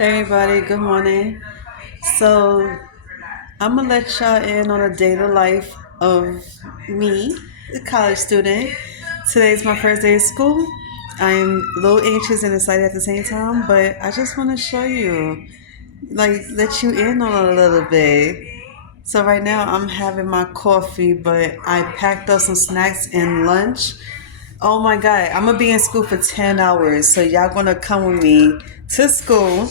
Hey everybody, good morning. So I'm gonna let y'all in on a daily life of me, a college student. Today's my first day of school. I'm a little anxious and excited at the same time, but I just want to show you, like, let you in on a little bit. So right now I'm having my coffee, but I packed up some snacks and lunch. Oh my God, I'm gonna be in school for 10 hours, so y'all gonna come with me to school.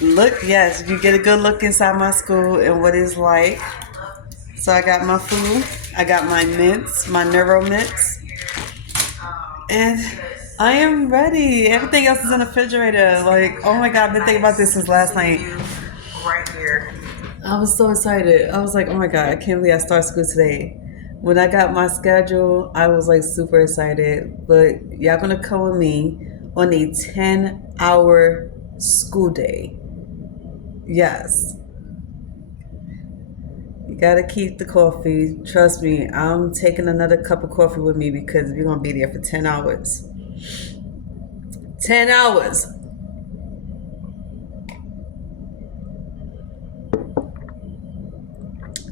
Look, yes, you get a good look inside my school and what it's like. So I got my food, I got my mints, my neuro mints, and I am ready. Everything else is in the refrigerator. Like, oh my God, I've been thinking about this since last night. Right here. I was so excited. I was like, oh my God, I can't believe I start school today. When I got my schedule, I was like super excited. But y'all gonna come with me on a 10-hour school day. Yes. You gotta keep the coffee. Trust me, I'm taking another cup of coffee with me because we're gonna be there for 10 hours. 10 hours.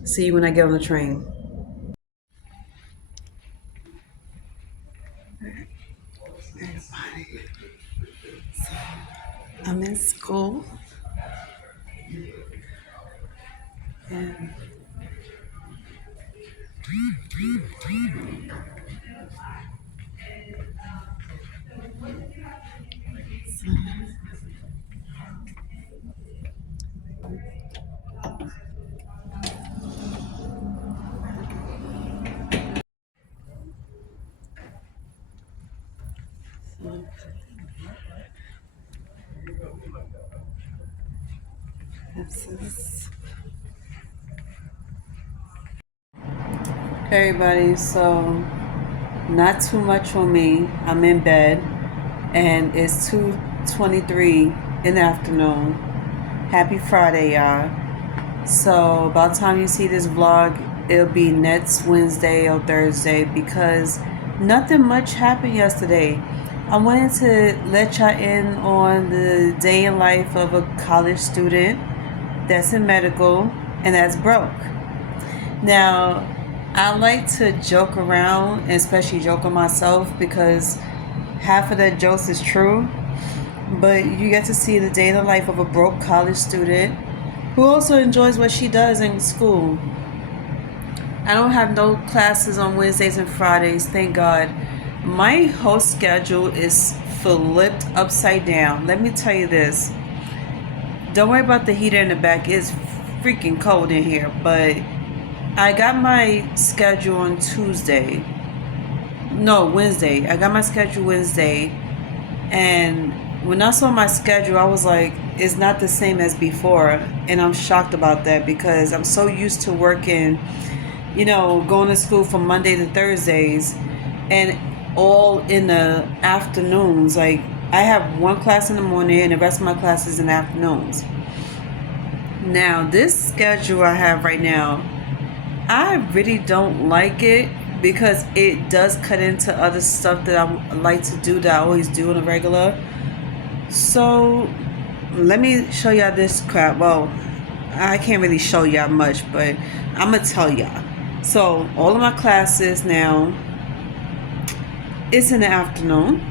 See you when I get on the train. I'm in school. And this is okay, everybody. So, not too much on me. I'm in bed, and it's 2:23 in the afternoon. Happy Friday, y'all. So, by the time you see this vlog, it'll be next Wednesday or Thursday because nothing much happened yesterday. I wanted to let y'all in on the day in life of a college student that's in medical and that's broke. Now, I like to joke around, especially joke on myself because half of that jokes is true. But you get to see the day in the life of a broke college student who also enjoys what she does in school. I don't have no classes on Wednesdays and Fridays, thank God. My whole schedule is flipped upside down. Let me tell you this. Don't worry about the heater in the back. It's freaking cold in here, but I got my schedule on Tuesday. No, Wednesday. I got my schedule Wednesday. And when I saw my schedule, I was like, it's not the same as before. And I'm shocked about that because I'm so used to working, going to school from Monday to Thursdays and all in the afternoons. Like, I have one class in the morning and the rest of my classes in the afternoons. Now, this schedule I have right now, I really don't like it because it does cut into other stuff that I like to do that I always do on a regular. So let me show y'all this crap. Well, I can't really show y'all much, but I'm gonna tell y'all. So all of my classes now, it's in the afternoon.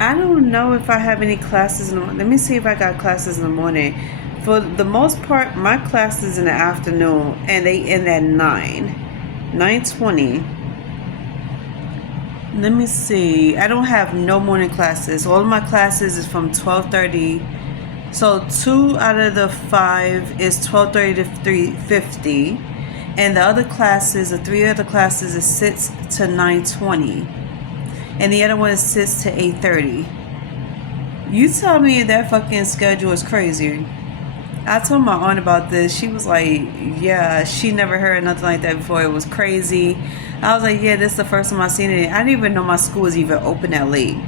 I don't know if I have any classes in the morning. Let me see if I got classes in the morning. For the most part, my classes in the afternoon, and they end at 9:20. Let me see. I don't have no morning classes. All of my classes is from 12:30. So 2 out of the 5 is 12:30 to 3:50. And the other classes, the 3 other classes is 6 to 9:20. And the other one is 6 to 8:30. You tell me that fucking schedule is crazy. I told my aunt about this. She was like, yeah, she never heard nothing like that before. It was crazy. I was like, yeah, this is the first time I've seen it. I didn't even know my school was even open that late.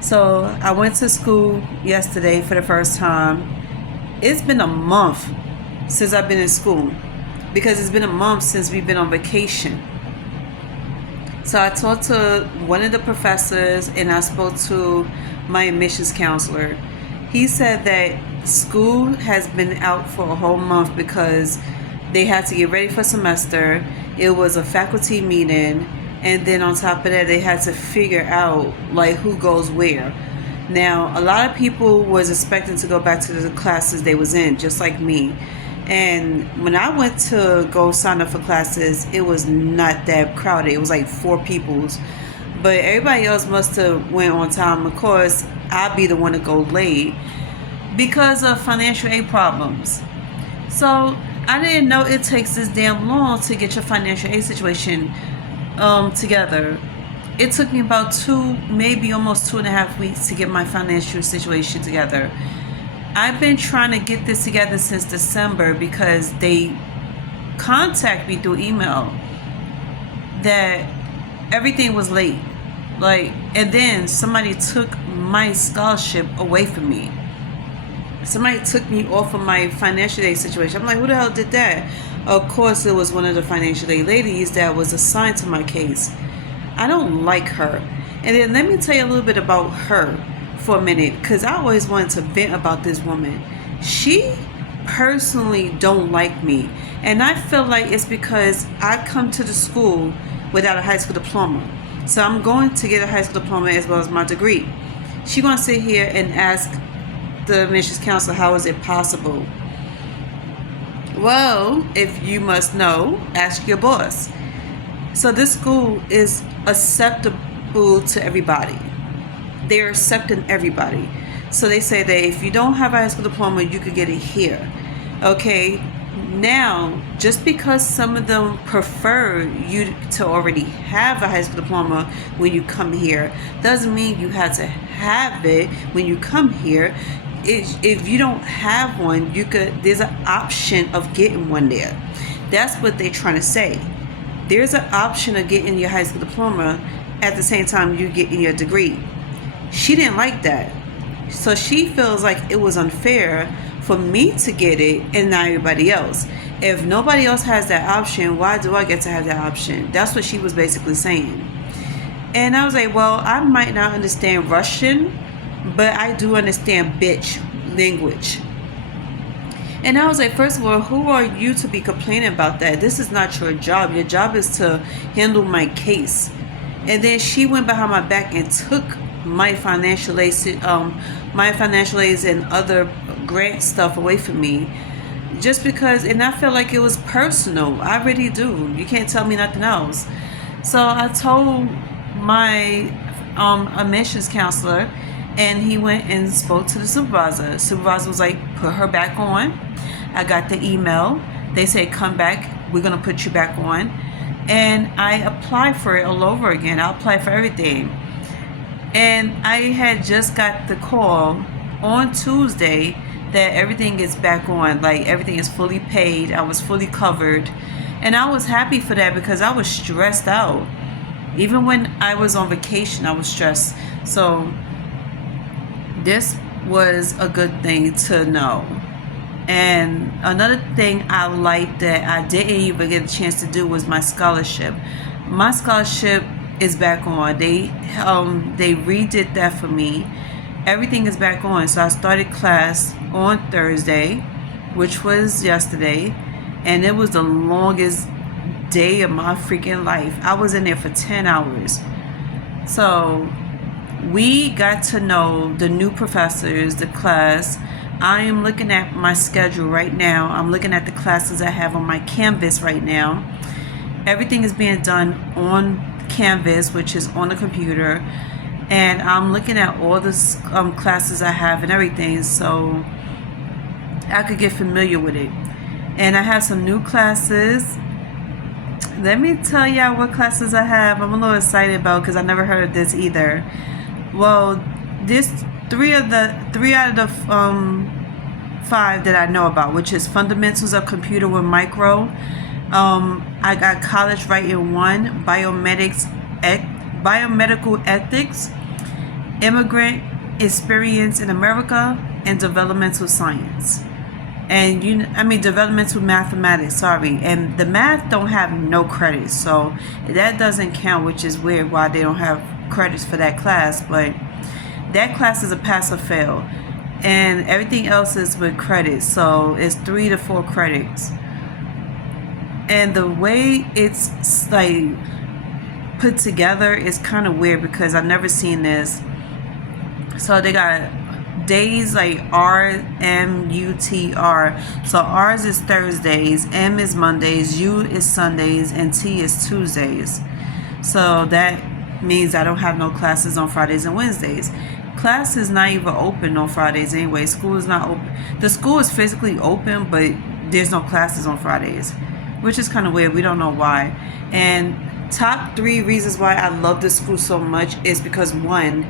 So I went to school yesterday for the first time. It's been a month since I've been in school because it's been a month since we've been on vacation. So I talked to one of the professors and I spoke to my admissions counselor. He said that school has been out for a whole month because they had to get ready for semester. It was a faculty meeting, and then on top of that, they had to figure out like who goes where. Now, a lot of people was expecting to go back to the classes they was in, just like me. And when I went to go sign up for classes, it was not that crowded. It was like four people's. But everybody else must have went on time. Of course, I'd be the one to go late because of financial aid problems. So I didn't know it takes this damn long to get your financial aid situation together. It took me about maybe almost 2.5 weeks to get my financial situation together. I've been trying to get this together since December because they contact me through email that everything was late. And then somebody took my scholarship away from me. Somebody took me off of my financial aid situation. I'm like, who the hell did that? Of course, it was one of the financial aid ladies that was assigned to my case. I don't like her. And then let me tell you a little bit about her for a minute, because I always wanted to vent about this woman. She personally don't like me. And I feel like it's because I come to the school without a high school diploma. So I'm going to get a high school diploma as well as my degree. She's going to sit here and ask the admissions counselor, how is it possible? Well, if you must know, ask your boss. So this school is acceptable to everybody. They're accepting everybody. So they say that if you don't have a high school diploma, you could get it here. Okay, now, just because some of them prefer you to already have a high school diploma when you come here, doesn't mean you have to have it when you come here. If you don't have one, there's an option of getting one there. That's what they're trying to say. There's an option of getting your high school diploma at the same time you getting your degree. She didn't like that. So she feels like it was unfair for me to get it and not everybody else. If nobody else has that option, why do I get to have that option? That's what she was basically saying. And I was like, well, I might not understand Russian, but I do understand bitch language. And I was like, first of all, who are you to be complaining about that? This is not your job. Your job is to handle my case. And then she went behind my back and took my financial aids and other grant stuff away from me, just because. And I felt like it was personal. I really do. You can't tell me nothing else. So I told my admissions counselor, and he went and spoke to the supervisor. The supervisor was like, put her back on. I got the email. They said, come back. We're going to put you back on. And I applied for it all over again. I applied for everything. And I had just got the call on Tuesday that everything is back on. Like, everything is fully paid. I was fully covered. And I was happy for that because I was stressed out. Even when I was on vacation, I was stressed. So this was a good thing to know. And another thing I liked that I didn't even get a chance to do was my scholarship. My scholarship is back on. They redid that for me. Everything is back on. So I started class on Thursday, which was yesterday, and it was the longest day of my freaking life. I was in there for 10 hours. So we got to know the new professors, the class. I am looking at my schedule right now. I'm looking at the classes I have on my Canvas right now. Everything is being done on Canvas, which is on the computer. And I'm looking at all the classes I have and everything, so I could get familiar with it. And I have some new classes. Let me tell y'all what classes I have. I'm a little excited about because I never heard of this either. Well, this three out of the 5 that I know about, which is Fundamentals of Computer with Micro. I got College Writing 1, Biomedical Ethics, Immigrant Experience in America, and Developmental Science. And developmental mathematics, sorry. And the math don't have no credits, so that doesn't count, which is weird why they don't have credits for that class. But that class is a pass or fail. and everything else is with credits. So it's 3 to 4 credits. And the way it's like put together is kind of weird because I've never seen this. So they got days like R, M, U, T, R. So R's is Thursdays, M is Mondays, U is Sundays, and T is Tuesdays. So that means I don't have no classes on Fridays and Wednesdays. Class is not even open on Fridays anyway. School is not open. The school is physically open, but there's no classes on Fridays, which is kind of weird. We don't know why. And top 3 reasons why I love this school so much is because, one,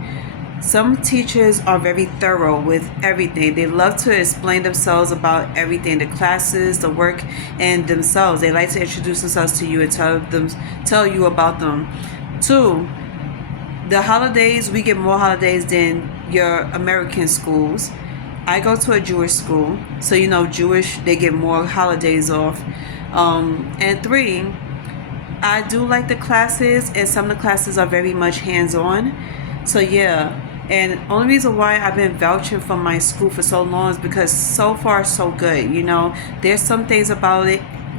some teachers are very thorough with everything. They love to explain themselves about everything, the classes, the work, and themselves. They like to introduce themselves to you and tell you about them. 2, the holidays, we get more holidays than your American schools. I go to a Jewish school, so Jewish, they get more holidays off. And 3, I do like the classes, and some of the classes are very much hands-on. So yeah, and only reason why I've been vouching for my school for so long is because so far so good. There's some things about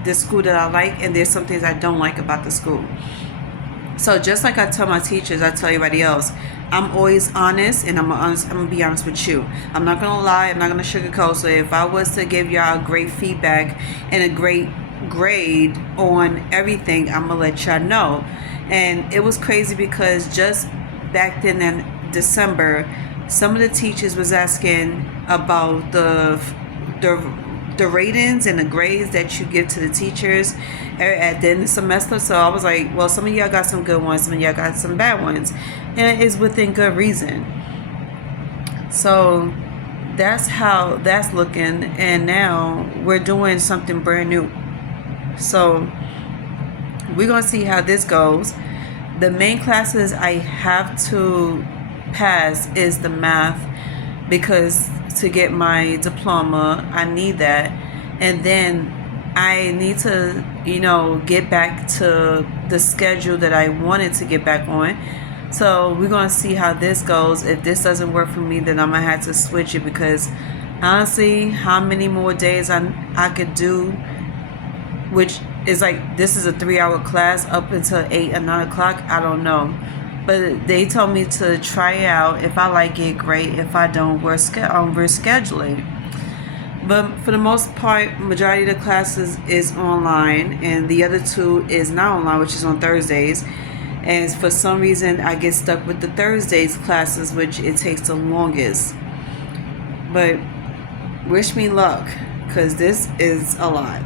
the school that I like, and there's some things I don't like about the school. So just like I tell my teachers, I tell everybody else, I'm always honest, and I'm gonna be honest with you. I'm not gonna lie. I'm not gonna sugarcoat. So if I was to give y'all great feedback and a great grade on everything, I'm gonna let y'all know. And it was crazy because just back then in December, some of the teachers was asking about the ratings and the grades that you give to the teachers at the end of the semester. So I was like, well, some of y'all got some good ones, some of y'all got some bad ones, and it's within good reason. So that's how that's looking, and now we're doing something brand new. So we're gonna see how this goes. The main classes I have to pass is the math, because to get my diploma I need that, and then I need to get back to the schedule that I wanted to get back on. So we're gonna see how this goes. If this doesn't work for me, then I'm gonna have to switch it, because honestly, how many more days I could do, which is like, this is a 3-hour class up until 8 or 9 o'clock. I don't know. But they told me to try it out. If I like it, great. If I don't, we're scheduling. But for the most part, majority of the classes is online, and the other 2 is not online, which is on Thursdays. And for some reason, I get stuck with the Thursdays classes, which it takes the longest. But wish me luck, because this is a lot.